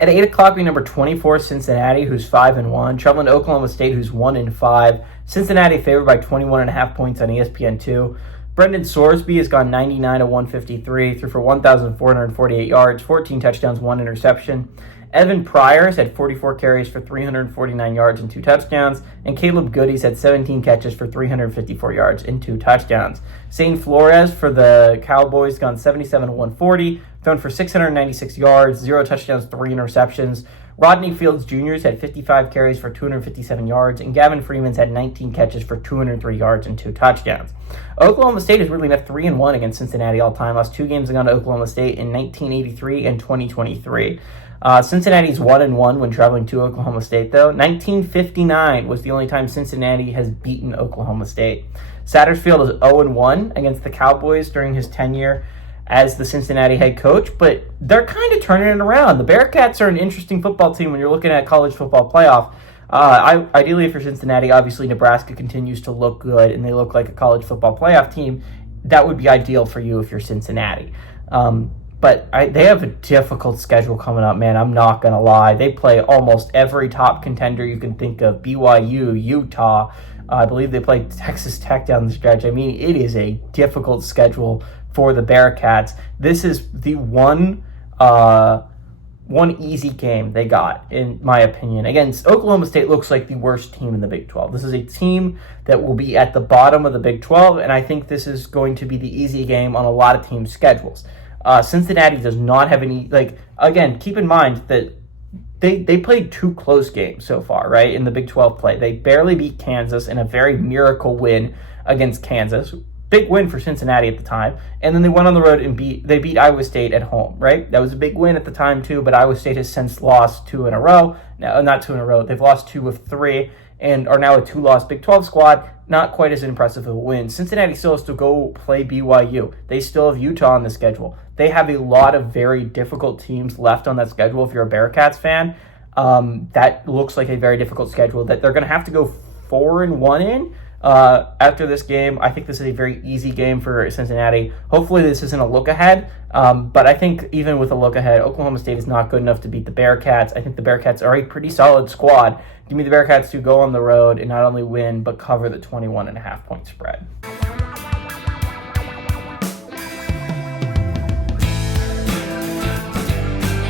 At 8 o'clock, we number 24, Cincinnati, who's 5-1. Traveling to Oklahoma State, who's 1-5. Cincinnati favored by 21.5 points on ESPN2. Brendan Sorsby has gone 99 of 153, threw for 1,448 yards, 14 touchdowns, 1 interception. Evan Pryor's had 44 carries for 349 yards and 2 touchdowns, and Caleb Goody's had 17 catches for 354 yards and 2 touchdowns. Zane Flores for the Cowboys gone 77 of 140, thrown for 696 yards, 0 touchdowns, 3 interceptions. Rodney Fields Jr.'s had 55 carries for 257 yards, and Gavin Freeman's had 19 catches for 203 yards and 2 touchdowns. Oklahoma State is really left 3-1 against Cincinnati all time. Lost 2 games against Oklahoma State in 1983 and 2023. Cincinnati's 1-1 when traveling to Oklahoma State, though. 1959 was the only time Cincinnati has beaten Oklahoma State. Satterfield is 0-1 against the Cowboys during his tenure as the Cincinnati head coach, but they're kind of turning it around. The Bearcats are an interesting football team when you're looking at college football playoff. Ideally for Cincinnati, obviously Nebraska continues to look good and they look like a college football playoff team. That would be ideal for you if you're Cincinnati. But they have a difficult schedule coming up, man. I'm not going to lie. They play almost every top contender you can think of. BYU, Utah. I believe they play Texas Tech down the stretch. I mean, it is a difficult schedule for the Bearcats. This is the one easy game they got, in my opinion. Against Oklahoma State looks like the worst team in the Big 12. This is a team that will be at the bottom of the Big 12, and I think this is going to be the easy game on a lot of teams' schedules. Cincinnati does not have any, again, keep in mind that they played 2 close games so far, right, in the Big 12 play. They barely beat Kansas in a very miracle win against Kansas. Big win for Cincinnati at the time. And then they went on the road and beat Iowa State at home, right? That was a big win at the time, too, but Iowa State has since lost 2 in a row. No, not 2 in a row. They've lost 2 of 3 and are now a 2-loss Big 12 squad. Not quite as impressive of a win. Cincinnati still has to go play BYU. They still have Utah on the schedule. They have a lot of very difficult teams left on that schedule. If you're a Bearcats fan, that looks like a very difficult schedule that they're going to have to go 4-1 in. After this game, I think this is a very easy game for Cincinnati. Hopefully this isn't a look ahead, but I think even with a look ahead, Oklahoma State is not good enough to beat the Bearcats. I think the Bearcats are a pretty solid squad. Give me the Bearcats to go on the road and not only win, but cover the 21.5 point spread.